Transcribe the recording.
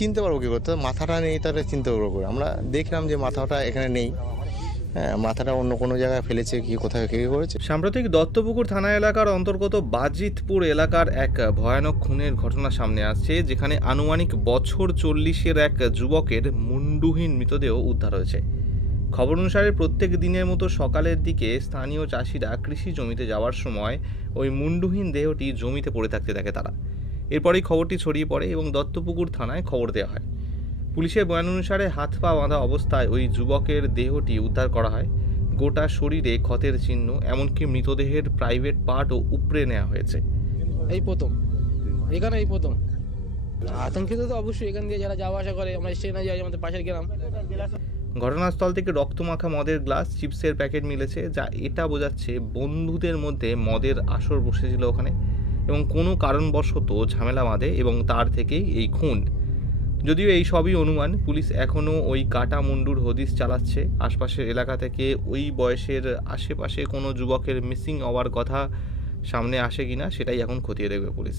চিনতে পারবো কী করতে, মাথাটা নেই তাহলে চিনতে পারবো করে। আমরা দেখলাম যে মাথাটা এখানে নেই, হ্যাঁ, মাথাটা অন্য কোনো জায়গায় ফেলেছে কি, কোথায় কে করেছে। সাম্প্রতিক দত্তপুকুর থানা এলাকার অন্তর্গত বাজিতপুর এলাকার এক ভয়ানক খুনের ঘটনা সামনে আসছে, যেখানে আনুমানিক বছর 40-এর এক যুবকের মুন্ডুহীন মৃতদেহ উদ্ধার হয়েছে। খবর অনুসারে প্রত্যেক দিনের মতো সকালের দিকে স্থানীয় চাষিরা কৃষি জমিতে যাওয়ার সময় ওই মুন্ডুহীন দেহটি জমিতে পড়ে থাকতে দেখে তারা। এরপরেই খবরটি ছড়িয়ে পড়ে এবং দত্তপুকুর থানায় খবর দেওয়া হয়। পুলিশের বয়ান অনুসারে হাত পা বাঁধা অবস্থায় ওই যুবকের দেহটি উদ্ধার করা হয়। গোটা শরীরে ক্ষতের চিহ্ন, এমনকি মৃতদেহের প্রাইভেট পার্টও উপড়ে নেওয়া হয়েছে। এই প্রথম এই প্রথম আতঙ্কিত তো অবশ্যই। এখান দিয়ে যারা যাওয়া আসা করে, আমরা স্টেশনে যাই, আমাদের পাশের গ্রাম। ঘটনাস্থল থেকে রক্তমাখা মদের গ্লাস, চিপসের প্যাকেট মিলেছে, যা এটা বোঝাচ্ছে বন্ধুদের মধ্যে মদের আসর বসেছিল ওখানে এবং কোনো কারণবশত ঝামেলা বাঁধে এবং তার থেকেই এই খুন। যদিও এই সবই অনুমান, পুলিশ এখনও ওই কাটা মুন্ডুর হদিশ চালাচ্ছে। আশপাশের এলাকা থেকে ওই বয়সের আশেপাশে কোনো যুবকের মিসিং হওয়ার কথা সামনে আসে কিনা সেটাই এখন খতিয়ে দেখবে পুলিশ।